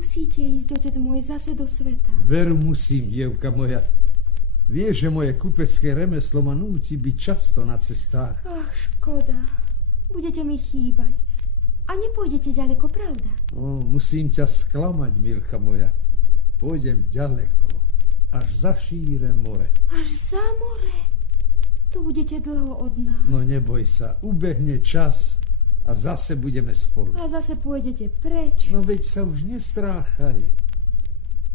Musíte ísť, otec môj, zase do sveta. Veru musím, dievka moja. Vieš, že moje kupecké remeslo ma núti byť často na cestách. Ach, škoda. Budete mi chýbať. A nepôjdete ďaleko, pravda? Musím ťa sklamať, milka moja. Pôjdem ďaleko, až za šíre more. Až za more? Tu budete dlho od nás. No neboj sa, ubehne čas a zase budeme spolu. A zase pôjdete preč. No veď sa už nestráchaj.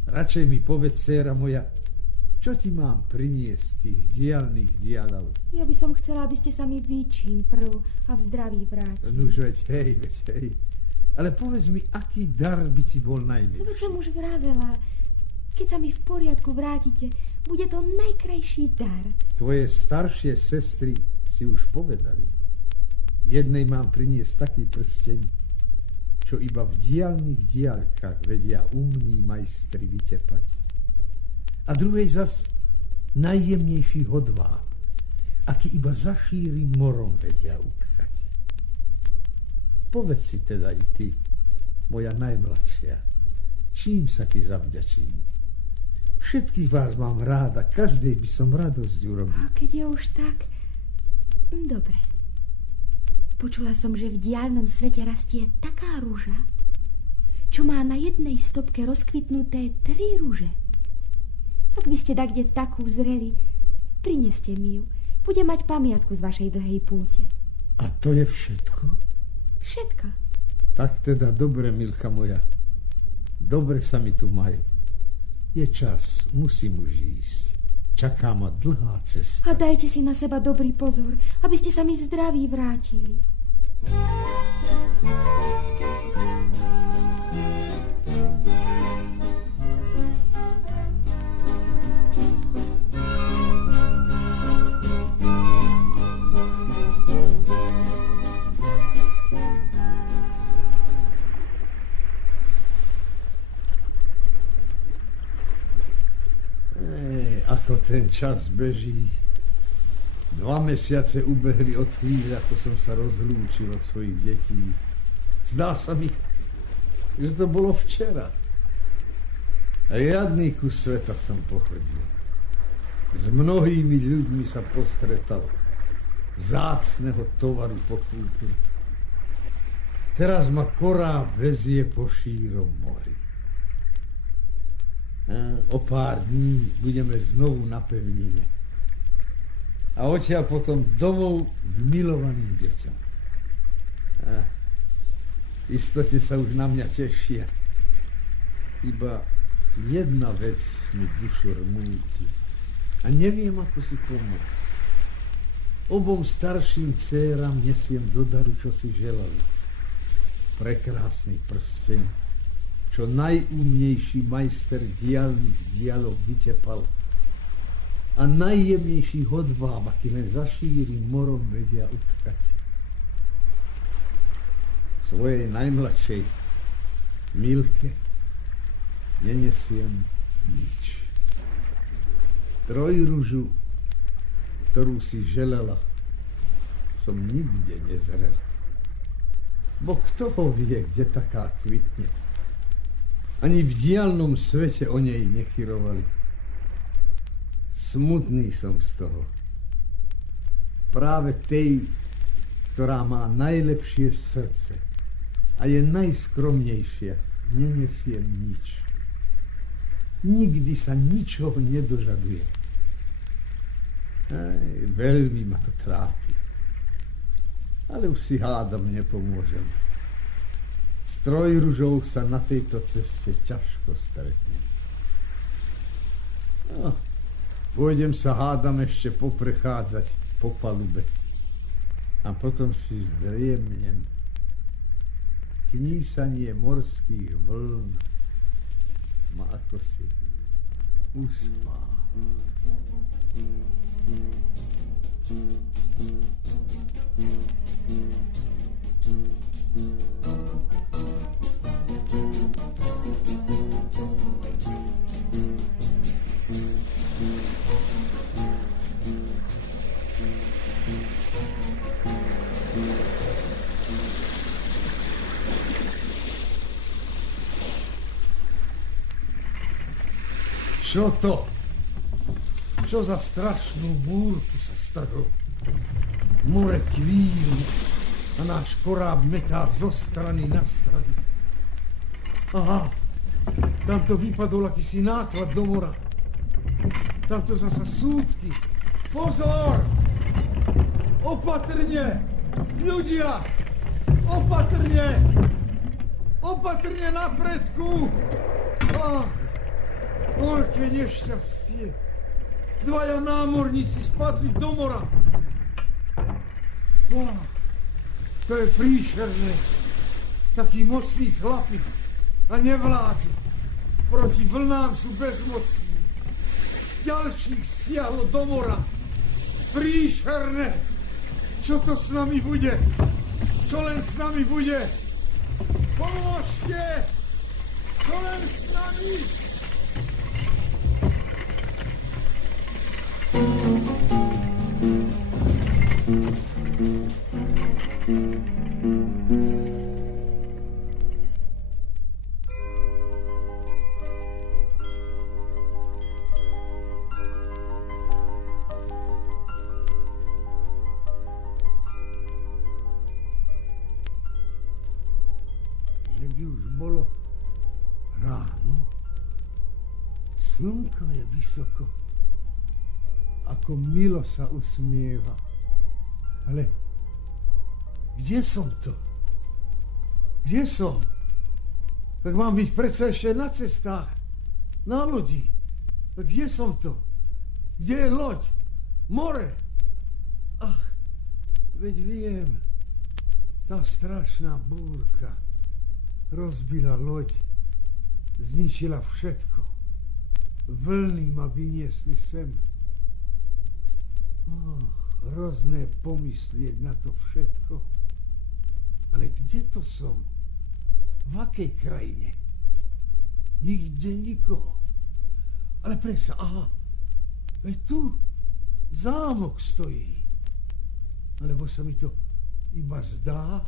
Radšej mi povedz, dcéra moja, čo ti mám priniesť tých diaľných dialov? Ja by som chcela, aby ste sa mi čím prv a v zdraví vrátili. Nuž veď hej. Ale povedz mi, aký dar by ti bol najmilší? No veď som už vravela. Keď sa mi v poriadku vrátite, bude to najkrajší dar. Tvoje staršie sestry si už povedali. Jednej mám priniesť taký prsteň, čo iba v diaľných diaľkách vedia umní majstri vytepať. A druhej zas najjemnejší hodváb, aký iba za šírym morom vedia utkať. Povedz si teda i ty, moja najmladšia, čím sa ti zavďačím? Všetkých vás mám ráda, každej by som radosť urobil. A keď je už tak, dobre. Počula som, že v diaľnom svete rastie taká ruža, čo má na jednej stopke rozkvitnuté 3 ruže. Ak by ste kde takú zreli, prineste mi ju. Budem mať pamiatku z vašej dlhej púte. A to je všetko? Všetko. Tak teda dobre, milka moja. Dobre sa mi tu maj. Je čas, musím už ísť. Čaká ma dlhá cesta. A dajte si na seba dobrý pozor, aby ste sa mi v zdraví vrátili. Ako ten čas beží. 2 mesiace ubehli od chvíle, ako som sa rozlúčil od svojich detí. Zdá sa mi, že to bolo včera. A riadný kus sveta som pochodil. S mnohými ľuďmi sa postretal. Vzácneho tovaru pokúpil. Teraz ma koráb vezie po šírom mori. O pár dní budeme znovu na pevnine. A odtiaľ potom domov k milovaným deťom. Istote sa už na mňa tešia. Iba jedna vec mi dušu rmúti. A neviem, ako si pomôcť. Obom starším dcéram nesiem do daru, čo si želali. Prekrásny prsteň, čo najúmnejší majster diaľných dialov vytepal. A najjemnejší hodváb, aký len za šírym morom vedia utkať. Svojej najmladšej Milke nenesiem nič. Trojružu, ktorú si želala, som nikde nezrel. Bo kto ho vie, kde taká kvitne? Ani v diaľnom svete o nej nechyrovali. Smutný som z toho. Práve tej, ktorá má najlepšie srdce a je najskromnejšia, nenesiem nič. Nikdy sa ničoho nedožaduje. Veľmi ma to trápi. Ale už si hádam nepomôžem. S trojružou sa na tejto ceste ťažko stretnem. No, pôjdem sa hádam ešte poprechádzať po palube. A potom si zdriemnem. Knísanie morských vln ma ako si uspáva. Čo to? Čo za strašnú búrku sa strhlo? More kvíli a náš koráb metá zo strany na stranu. Aha, tamto vypadol akýsi náklad do mora. Tamto zasa súdky. Pozor! Opatrne! Ľudia! Opatrne! Opatrne na predku! Ach, koľké nešťastie! Dvaja námorníci spadli do mora. Ach, to je príšerné. Takí mocní chlapi a nevládzi. Proti vlnám sú bezmocní. Ďalších stiahlo do mora. Príšerné. Čo to s nami bude? Čo len s nami bude? Pomôžte! Čo len s nami? Že by už bolo ráno. Slnko je vysoko. Ako milo sa usmieva. Ale kde som to? Kde som? Tak mám byť predsa ešte na cestách. Na lodi. Kde som to? Kde je loď? More. Ach, veď viem. Tá strašná búrka rozbila loď. Zničila všetko. Vlny ma vyniesli sem. Hrozné pomyslieť na to všetko. Ale kde to som? V akej krajine? Nikde nikoho. Ale presa, aha, veď tu zámok stojí. Alebo sa mi to iba zdá,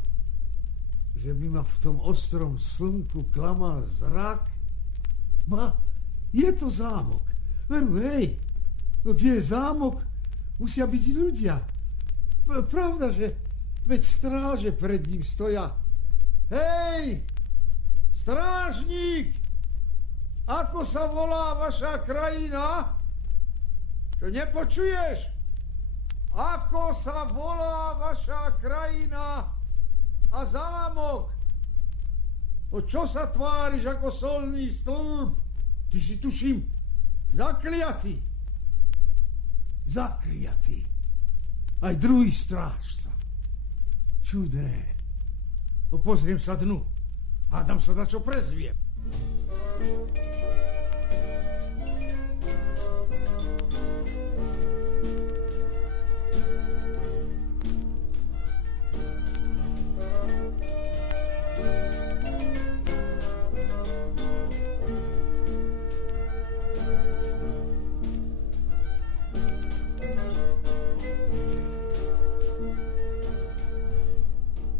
že by ma v tom ostrom slnku klamal zrak? Ba, je to zámok. Veru, hej, no kde je zámok, musia byť ľudia. Pravda, že veď stráže pred ním stoja. Hej, strážnik, ako sa volá vaša krajina? Čo nepočuješ? Ako sa volá vaša krajina a zámok? O čo sa tváriš ako solný stĺp? Ty si, tuším, zakliatý. Zakliatý. Aj druhý strážca. Čudné. No pozriem sa dnu. Hádam sa dačo prezviem.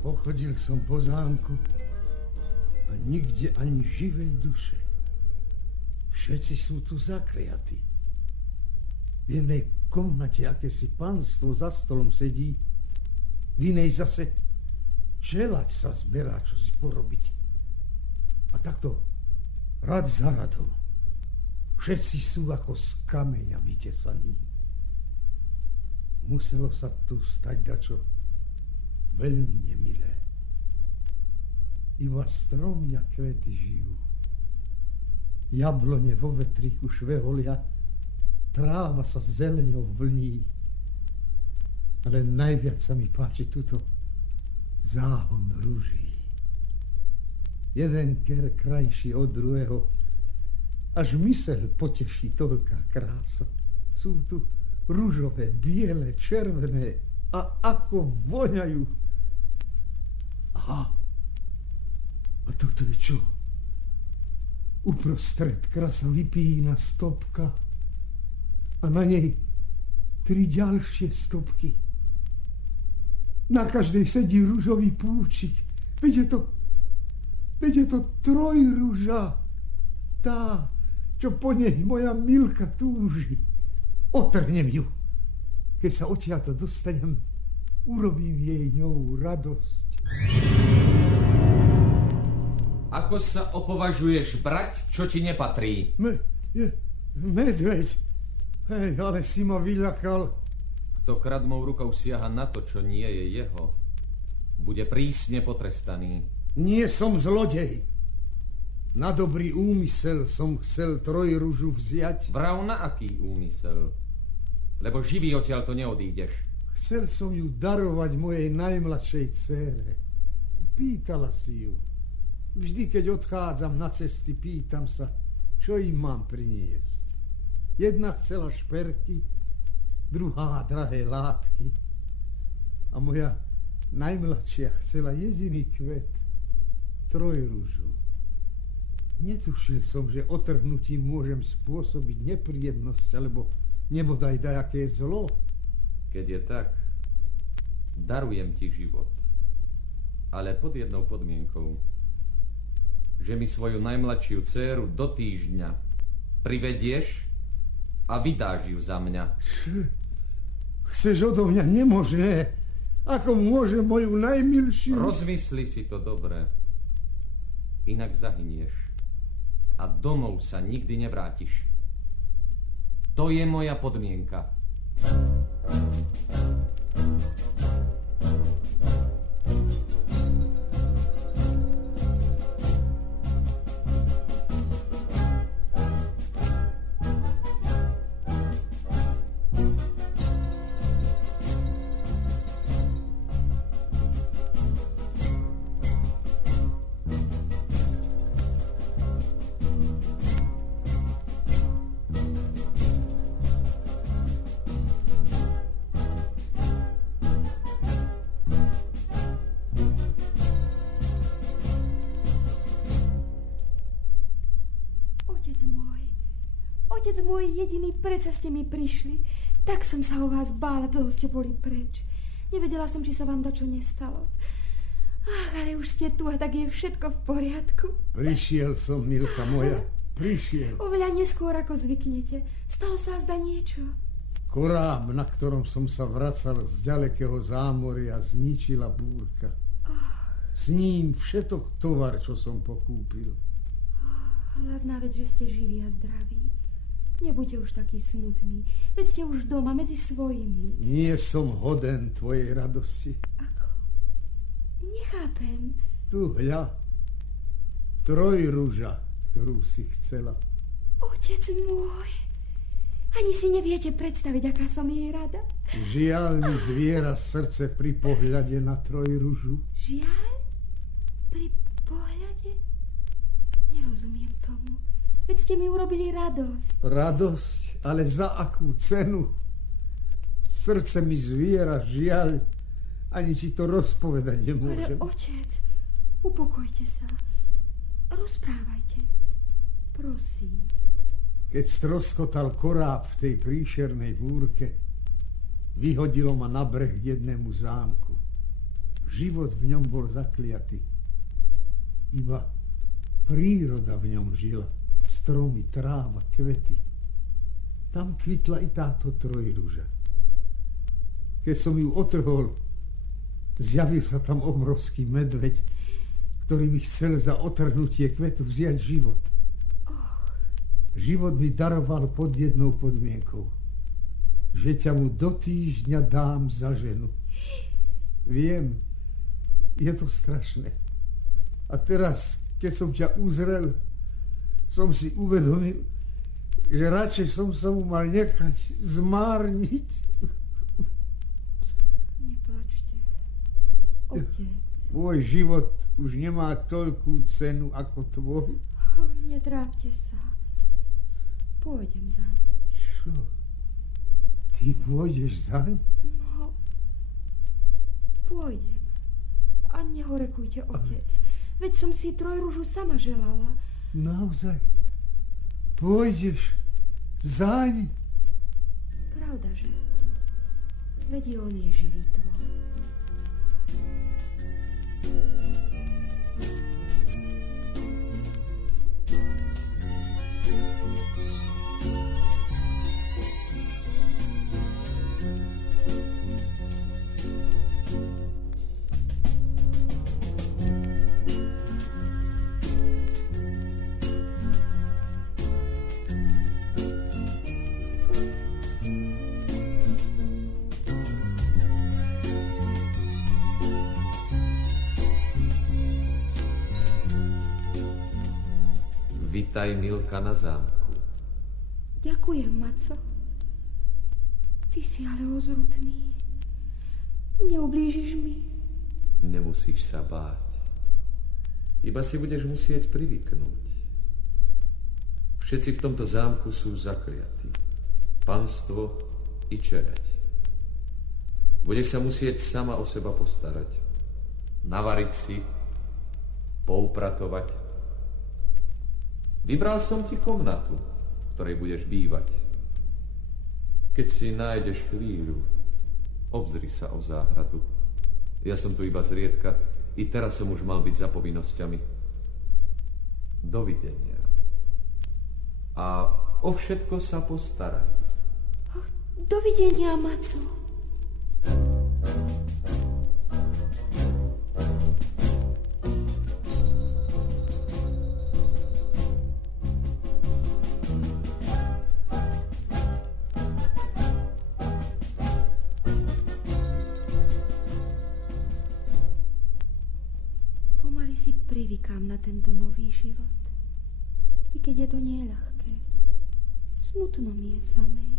Pochodil som po zámku a nikde ani živej duše. Všetci sú tu zakliatí. V jednej komnate akési panstvo za stolom sedí, v inej zase čelať sa zberá, čo si porobiť. A takto rad za radom. Všetci sú ako z kameňa vytesaní. Muselo sa tu stať dačo veľmi nemilé. Iba stromy a kvety žijú. Jablone vo vetríku šveholia, tráva sa zeleňou vlní. Ale najviac sa mi páči tuto záhon ruží. Jeden ker krajší od druhého, až myseľ poteší toľká krása. Sú tu ružové, biele, červené a ako voňajú. Aha, a toto je čo? Uprostred krasa vypína stopka a na nej 3 ďalšie stopky. Na každej sedí ružový púčik. Veď je to trojruža. Tá, čo po nej moja Milka túži. Otrhnem ju. Keď sa odtiaľto dostanem, urobím jej ňou radosť. Ako sa opovažuješ brať, čo ti nepatrí? Medveď. Hej, ale si ma vyľakal. Kto kradmou rukou siaha na to, čo nie je jeho, bude prísne potrestaný. Nie som zlodej. Na dobrý úmysel som chcel trojružu vziať. Vrav na aký úmysel? Lebo živý odtiaľ to neodídeš. Chcel som ju darovať mojej najmladšej dcére. Pýtala si ju. Vždy, keď odchádzam na cesty, pýtam sa, čo im mám priniesť. Jedna chcela šperky, druhá drahé látky. A moja najmladšia chcela jediný kvet, trojružu. Netušil som, že otrhnutím môžem spôsobiť nepríjemnosť, alebo nebodaj dajaké zlo. Keď je tak, darujem ti život. Ale pod jednou podmienkou. Že mi svoju najmladšiu dcéru do týždňa privedieš a vydáš ju za mňa. Chceš odo mňa nemožné? Ako môže moju najmilšiu... Rozmysli si to dobre. Inak zahynieš. A domov sa nikdy nevrátiš. To je moja podmienka. Otec môj jediný, predsa ste mi prišli. Tak som sa o vás bála, dlho ste boli preč. Nevedela som, či sa vám dačo nestalo. Ach, ale už ste tu a tak je všetko v poriadku. Prišiel som, Milka moja, prišiel. Oveľa neskôr, ako zvyknete. Stalo sa azda niečo. Koráb, na ktorom som sa vracal z ďalekého zámoria, zničila búrka. S ním všetok tovar, čo som pokúpil. Hlavná vec, že ste živí a zdraví. Nebuďte už taký smutný. Veď ste už doma medzi svojimi. Nie som hoden tvojej radosti. Ako? Nechápem. Tu hľa. Trojruža, ktorú si chcela. Otec môj. Ani si neviete predstaviť, aká som jej rada. Žiaľ mi zviera srdce pri pohľade na trojružu. Žiaľ? Pri pohľade? Nerozumiem tomu. Veď ste mi urobili radosť. Radosť? Ale za akú cenu? Srdce mi zviera, žiaľ. Ani ti to rozpovedať nemôžem. Ale otec, upokojte sa. Rozprávajte. Prosím. Keď stroskotal koráb v tej príšernej búrke, vyhodilo ma na breh k jednému zámku. Život v ňom bol zakliatý. Iba príroda v ňom žila. Stromy, tráva, kvety. Tam kvitla i táto trojruža. Keď som ju otrhol, zjavil sa tam obrovský medveď, ktorý mi chcel za otrhnutie kvetu vziať život. Život mi daroval pod jednou podmienkou. Že ťa mu do týždňa dám za ženu. Viem, je to strašné. A teraz, keď som ťa uzrel, som si uvedomil, že radšej som sa mu mal nechať zmárniť. Neplačte. Otec. Môj život už nemá toľkú cenu ako tvoj. Netrápte sa. Pôjdem zaň. Čo? Ty pôjdeš zaň? No, pôjdem. A nehorekujte, otec. Veď som si trojružu sama želala. Naozaj? Pôjdeš zaň? Pravdaže. Veď on je živý tvoj. Vítaj, Milka, na zámku. Ďakujem, Maco. Ty si ale ozrutný. Neublížiš mi? Nemusíš sa báť. Iba si budeš musieť privyknúť. Všetci v tomto zámku sú zakliatí. Panstvo i čereť. Budeš sa musieť sama o seba postarať. Navariť si, poupratovať. Vybral som ti komnatu, v ktorej budeš bývať. Keď si nájdeš chvíľu, obzri sa o záhradu. Ja som tu iba zriedka, i teraz som už mal byť za povinnosťami. Dovidenia. A o všetko sa postaraj. Dovidenia, Maco. Privykám na tento nový život. I keď je to neľahké. Smutno mi je samej.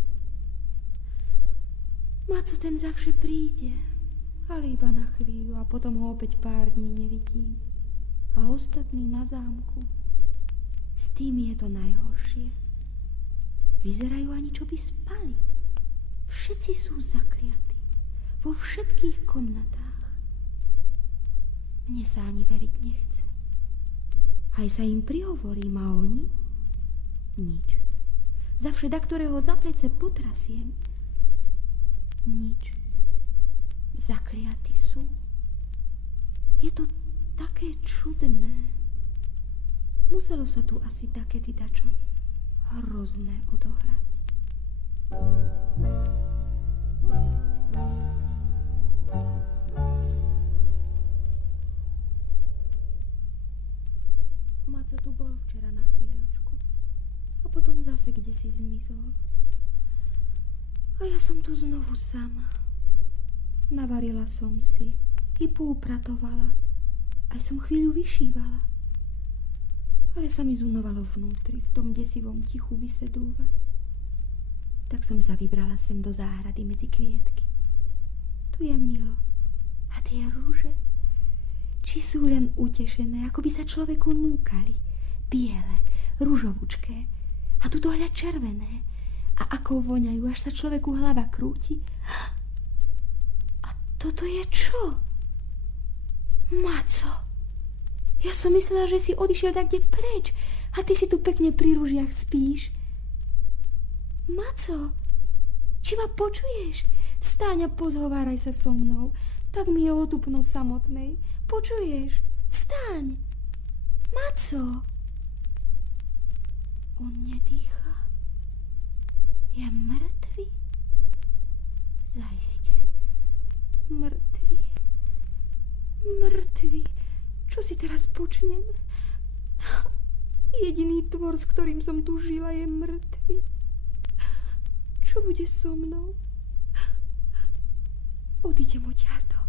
Maco ten zavše príde, ale iba na chvíľu a potom ho opäť pár dní nevidím. A ostatní na zámku. S tým je to najhoršie. Vyzerajú ani čo by spali. Všetci sú zakliatí. Vo všetkých komnatách. Mne sa ani veriť nechce. Aj sa im prihovorím a oni? Nič. Zavše da ktorého za plece potrasiem. Nič. Zakliatí sú. Je to také čudné. Muselo sa tu asi také dačo hrozné odohrať. Maco tu bol včera na chvíľočku a potom zase kde si zmizol. A ja som tu znovu sama. Navarila som si i poupratovala. Aj som chvíľu vyšívala. Ale sa mi zunovalo vnútri, v tom desivom tichu vysedúvať. Tak som sa vybrala sem do záhrady medzi kvietky. Tu je milo. A tie rúže? Či sú len utešené, ako by sa človeku núkali. Biele, ružovúčké. A tuto hľad červené. A ako voňajú, až sa človeku hlava krúti. A toto je čo? Maco, ja som myslela, že si odišiel tak kde preč. A ty si tu pekne pri ružiach spíš. Maco, či ma počuješ? Vstaň a pozhováraj sa so mnou. Tak mi je otupno samotnej. Počuješ? Vstaň! Maco! On nedýcha. Je mŕtvy? Zaiste. Mŕtvy. Mŕtvy. Čo si teraz počnem? Jediný tvor, s ktorým som tu žila, je mŕtvy. Čo bude so mnou? Odídem odtiaľto.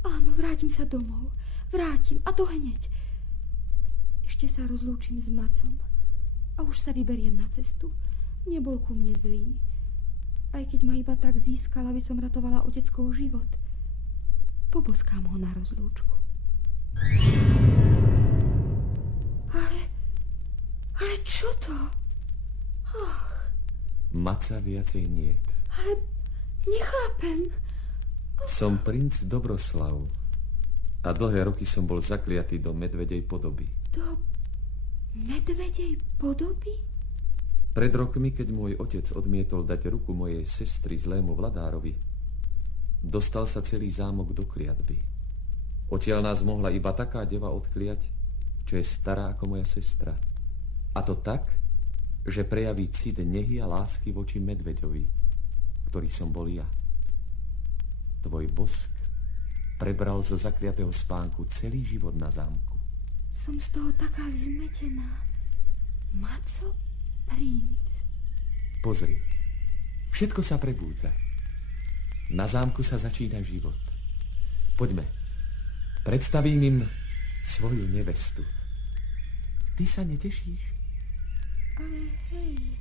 Áno, vrátim sa domov. Vrátim, a to hneď. Ešte sa rozlúčim s Macom. A už sa vyberiem na cestu. Nebol ku mne zlý. Aj keď ma iba tak získal, aby som ratovala oteckov život. Poboskám ho na rozlúčku. Ale čo to? Maca viacej niet. Ale nechápem. Som princ Dobroslav a dlhé roky som bol zakliatý do medvedej podoby. Do medvedej podoby? Pred rokmi, keď môj otec odmietol dať ruku mojej sestry zlému vladárovi, dostal sa celý zámok do kliatby. Odtiaľ nás mohla iba taká deva odkliať, čo je stará ako moja sestra. A to tak, že prejaví cit nehy a lásky voči medveďovi, ktorý som bol ja. Tvoj bosk prebral zo zakliatého spánku celý život na zámku. Som z toho taká zmetená. Maco, princ. Pozri, všetko sa prebúdza. Na zámku sa začína život. Poďme, predstavím im svoju nevestu. Ty sa netešíš? Ale hej,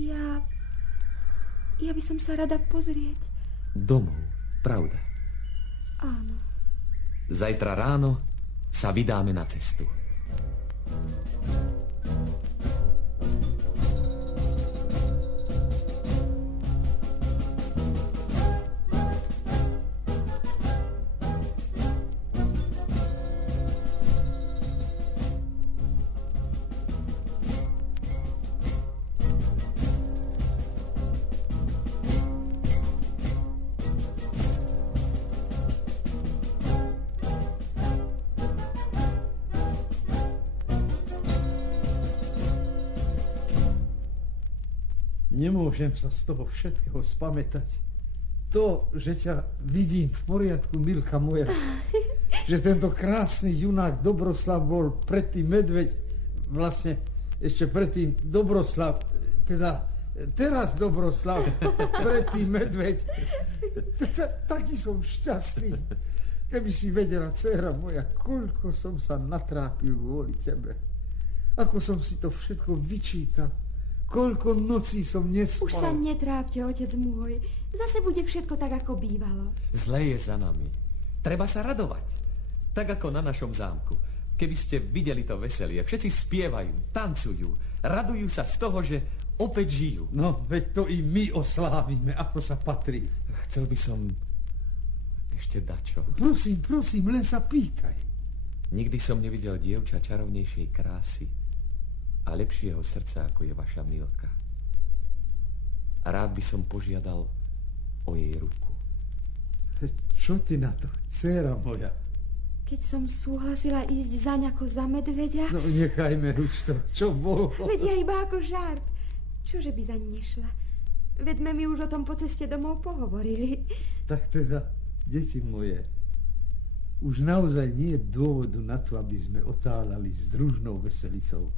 ja by som sa rada pozrieť. Domov, pravda? Áno. Zajtra ráno sa vydáme na cestu. Nemôžem sa z toho všetkého spamätať. To, že ťa vidím v poriadku, Milka moja, že tento krásny junák Dobroslav bol predtým medveď, vlastne ešte predtým Dobroslav, teda teraz Dobroslav, predtým medveď. Taký som šťastný. Keby si vedela, dcéra moja, koľko som sa natrápil kvôli tebe. Ako som si to všetko vyčítal. Koľko nocí som nespal. Už sa netrápte, otec môj. Zase bude všetko tak, ako bývalo. Zlé je za nami. Treba sa radovať. Tak ako na našom zámku. Keby ste videli to veselie, všetci spievajú, tancujú, radujú sa z toho, že opäť žijú. No, veď to i my oslávime, ako sa patrí. Chcel by som ešte dačo. Prosím, len sa pýtaj. Nikdy som nevidel dievča čarovnejšej krásy a lepšieho srdca, ako je vaša Milka. A rád by som požiadal o jej ruku. Čo ty na to, dcéra moja? Keď som súhlasila ísť zaň ako za medveďa... No nechajme už to, čo bolo. Veď ja iba ako žart. Čože by zaň nešla? Veď sme mi už o tom po ceste domov pohovorili. Tak teda, deti moje, už naozaj nie je dôvodu na to, aby sme otáľali s družnou veselicou.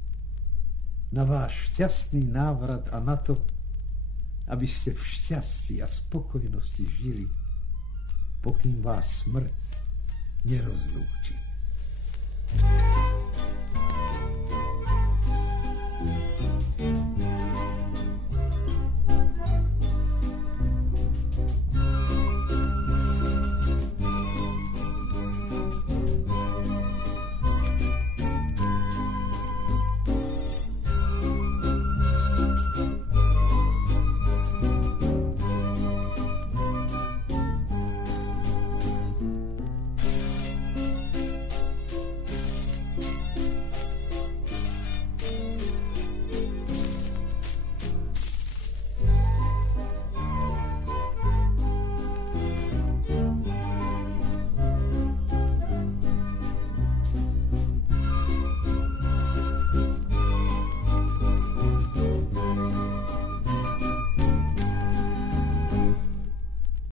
Na váš šťastný návrat a na to, aby ste v šťastí a spokojnosti žili, pokým vás smrť nerozlúči.